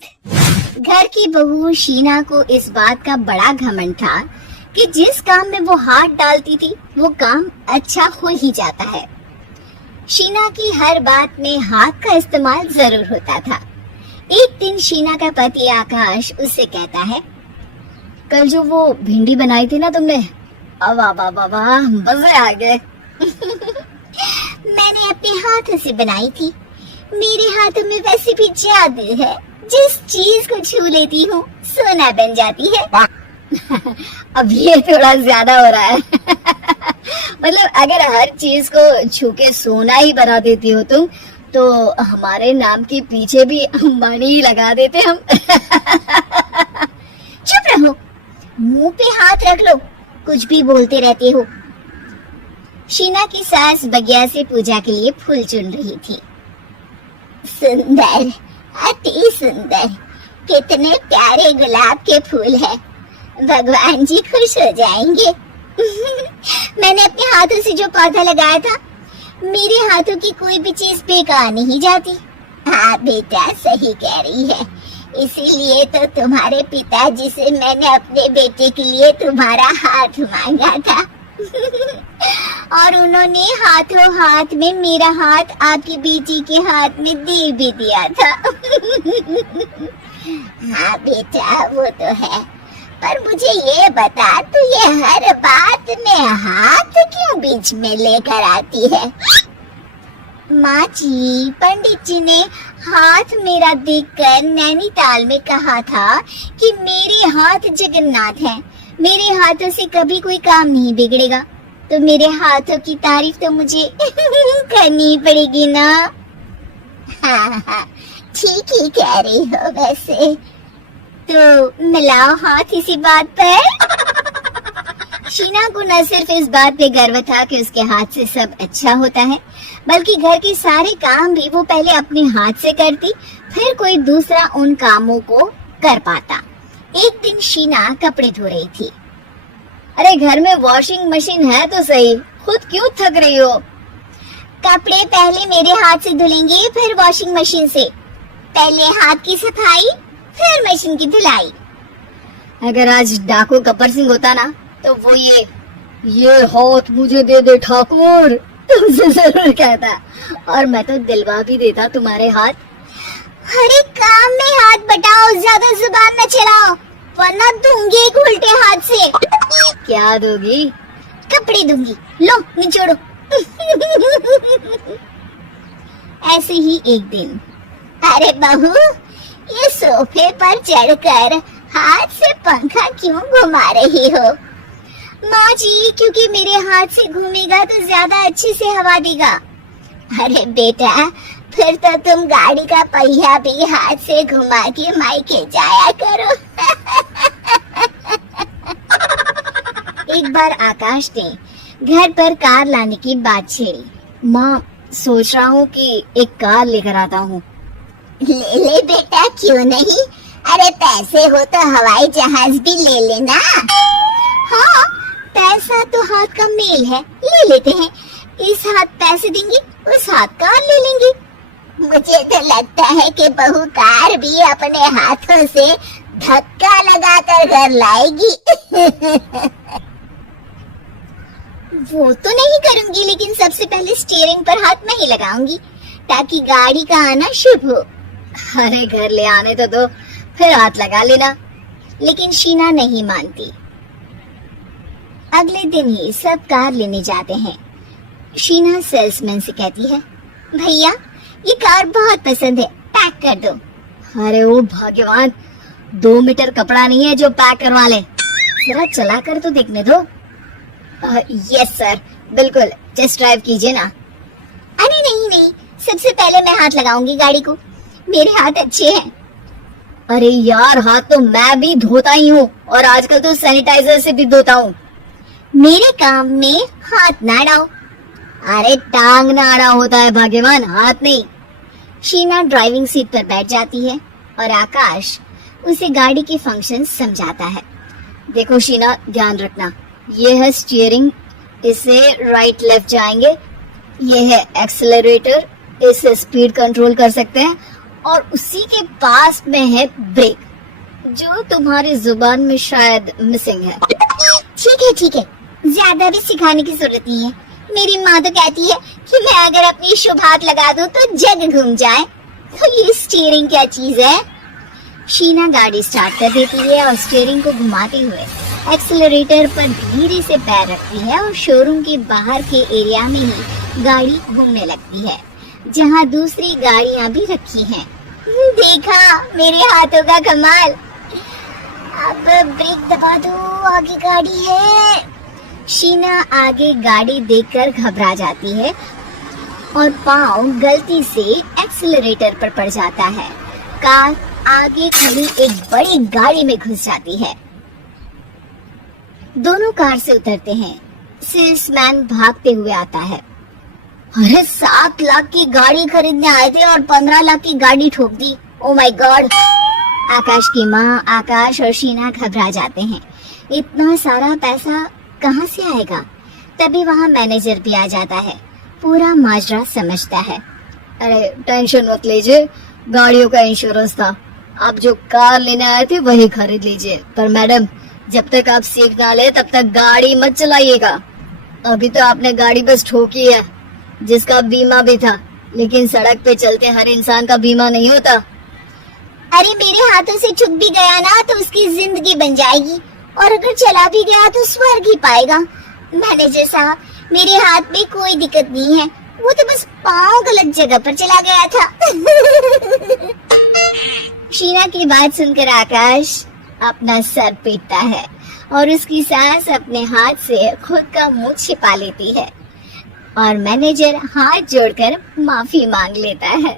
घर की बहू शीना को इस बात का बड़ा घमंड था कि जिस काम में वो हाथ डालती थी वो काम अच्छा हो ही जाता है। शीना की हर बात में हाथ का इस्तेमाल जरूर होता था। एक दिन शीना का पति आकाश उससे कहता है, कल जो वो भिंडी बनाई थी ना तुमने, वाह वाह वाह वाह, मजे आ गए। मैंने अपने हाथों से बनाई थी। मेरे हाथों में वैसे भी जादू है, जिस चीज को छू लेती हूँ सोना बन जाती है। अब ये थोड़ा ज्यादा हो रहा है। मतलब अगर हर चीज को छू के सोना ही बना देती हो तुम, तो हमारे नाम के पीछे भी मणि लगा देते हम। चुप रहो, मुंह पे हाथ रख लो, कुछ भी बोलते रहते हो। शीना की सास बगिया से पूजा के लिए फूल चुन रही थी। सुंदर, अति सुंदर, कितने प्यारे गुलाब के फूल हैं। भगवान जी खुश हो जाएंगे। मैंने अपने हाथों से जो पौधा लगाया था, मेरे हाथों की कोई भी चीज बेकार नहीं जाती। हाँ बेटा, सही कह रही है। इसीलिए तो तुम्हारे पिताजी से मैंने अपने बेटे के लिए तुम्हारा हाथ मांगा था। और उन्होंने हाथों हाथ में मेरा हाथ आपकी बेटी के हाथ में दे भी दिया था। हाँ बेटा, वो तो है, पर मुझे ये बता, तू ये हर बात में हाथ क्यों बीच में लेकर आती है? माँ जी, पंडित जी ने हाथ मेरा देखकर नैनीताल में कहा था कि मेरे हाथ जगन्नाथ हैं। मेरे हाथों से कभी कोई काम नहीं बिगड़ेगा, तो मेरे हाथों की तारीफ तो मुझे करनी पड़ेगी ना। हाँ हाँ, ठीक ही कह रही हो। वैसे तो मिलाओ हाथ इसी बात पर। शीना को न सिर्फ इस बात पे गर्व था कि उसके हाथ से सब अच्छा होता है, बल्कि घर के सारे काम भी वो पहले अपने हाथ से करती, फिर कोई दूसरा उन कामों को कर पाता। एक दिन शीना कपड़े धो रही थी। अरे घर में वॉशिंग मशीन है तो सही, खुद क्यों थक रही हो? कपड़े पहले मेरे हाथ से धुलेंगे, फिर वॉशिंग मशीन से। पहले हाथ की सफाई, फिर मशीन की धुलाई। अगर आज डाकू गब्बर सिंह होता ना, तो वो ये हाथ मुझे दे दे ठाकुर, तुमसे जरूर कहता, और मैं तो दिलवा भी देता तुम्हारे हाथ। हर एक काम में हाथ बटाओ, ज्यादा जुबान न चलाओ, वरना दूंगी एक उल्टे हाथ से। क्या दोगी? कपड़े दूंगी, लो निचोड़ो। ऐसे ही एक दिन, अरे बहू, ये सोफे पर चढ़कर हाथ से पंखा क्यों घुमा रही हो? माँ जी, क्योंकि मेरे हाथ से घूमेगा तो ज्यादा अच्छे से हवा देगा। अरे बेटा, फिर तो तुम गाड़ी का पहिया भी हाथ से घुमा के मायके जाया करो। एक बार आकाश ने घर पर कार लाने की बात छेड़ी। माँ, सोच रहा हूँ कि एक कार लेकर आता हूँ। ले ले बेटा, क्यों नहीं? अरे पैसे हो तो हवाई जहाज भी ले लेना। हाँ, पैसा तो हाथ का मेल है, ले लेते हैं। इस हाथ पैसे देंगे, उस हाथ कार ले लेंगे। मुझे तो लगता है कि बहू कार भी अपने हाथों से धक्का लगाकर घर लाएगी। वो तो नहीं करूंगी, लेकिन सबसे पहले स्टीयरिंग पर हाथ मैं ही लगाऊंगी, ताकि गाड़ी का आना शुभ हो। अरे घर ले आने तो दो, फिर हाथ लगा लेना। लेकिन शीना नहीं मानती। अगले दिन ही सब कार लेने जाते हैं। शीना सेल्समैन से कहती है, भैया ये कार बहुत पसंद है, पैक कर दो। अरे ओ भगवान, 2 मीटर कपड़ा नहीं है जो पैक करवा ले, जरा चला कर तो देखने दो। यस सर, बिल्कुल, टेस्ट ड्राइव कीजिए ना। अरे नहीं नहीं, सबसे पहले मैं हाथ लगाऊंगी गाड़ी को, मेरे हाथ अच्छे हैं। अरे यार, हाथ तो मैं भी धोता ही हूँ, और आजकल तो सैनिटाइजर से भी धोता हूँ। मेरे काम में हाथ ना अड़ाओ। अरे टांग ना अड़ा होता है भाग्यवान, हाथ नहीं। शीना ड्राइविंग सीट पर बैठ जाती है और आकाश उसे गाड़ी के फंक्शन समझाता है। देखो शीना, ध्यान रखना, ये है स्टीयरिंग, इससे राइट लेफ्ट जाएंगे। ये है एक्सेलरेटर, इससे स्पीड कंट्रोल कर सकते हैं, और उसी के पास में है ब्रेक, जो तुम्हारी जुबान में शायद मिसिंग है। ठीक है, ज्यादा भी सिखाने की जरूरत नहीं है। मेरी माँ तो कहती है कि मैं अगर अपनी शुभ हाथ लगा दूं तो जग घूम जाए। तो ये स्टीयरिंग क्या चीज है? शीना गाड़ी स्टार्ट कर देती है और स्टीयरिंग को घुमाते हुए एक्सेलरेटर पर धीरे से पैर रखती है और शोरूम के बाहर के एरिया में ही गाड़ी घूमने लगती है, जहाँ दूसरी गाड़ियाँ भी रखी हैं। देखा मेरे हाथों का कमाल। अब ब्रेक दबा दो, आगे गाड़ी है। शीना आगे गाड़ी देखकर घबरा जाती है और पाँव गलती से एक्सेलरेटर पर पड़ जाता है। कार आगे खड़ी एक बड़ी गाड़ी में घुस जाती है। दोनों कार से उतरते हैं। सेल्समैन भागते हुए आता है। अरे 7 लाख की गाड़ी खरीदने आए थे और 15 लाख की गाड़ी ठोक दी। Oh my God. आकाश की माँ, आकाश और शीना घबरा जाते हैं। इतना सारा पैसा कहाँ से आएगा? तभी वहाँ मैनेजर भी आ जाता है, पूरा माजरा समझता है। अरे टेंशन मत लीजिए, गाड़ियों का इंश्योरेंस था। आप जो कार लेने आए थे वही खरीद लीजिए। पर मैडम, जब तक आप सीख ना ले तब तक गाड़ी मत चलाइएगा। अभी तो आपने गाड़ी बस ठोकी है, जिसका बीमा भी था, लेकिन सड़क पे चलते हर इंसान का बीमा नहीं होता। अरे मेरे हाथों से छूट भी गया ना तो उसकी जिंदगी बन जाएगी, और अगर चला भी गया तो स्वर्ग ही पाएगा। मैनेजर साहब, मेरे हाथ में कोई दिक्कत नहीं है, वो तो बस पाँव गलत जगह पर चला गया था। शीना की बात सुनकर आकाश अपना सर पीटता है और उसकी सास अपने हाथ से खुद का मुंह छिपा लेती है और मैनेजर हाथ जोड़कर माफी मांग लेता है।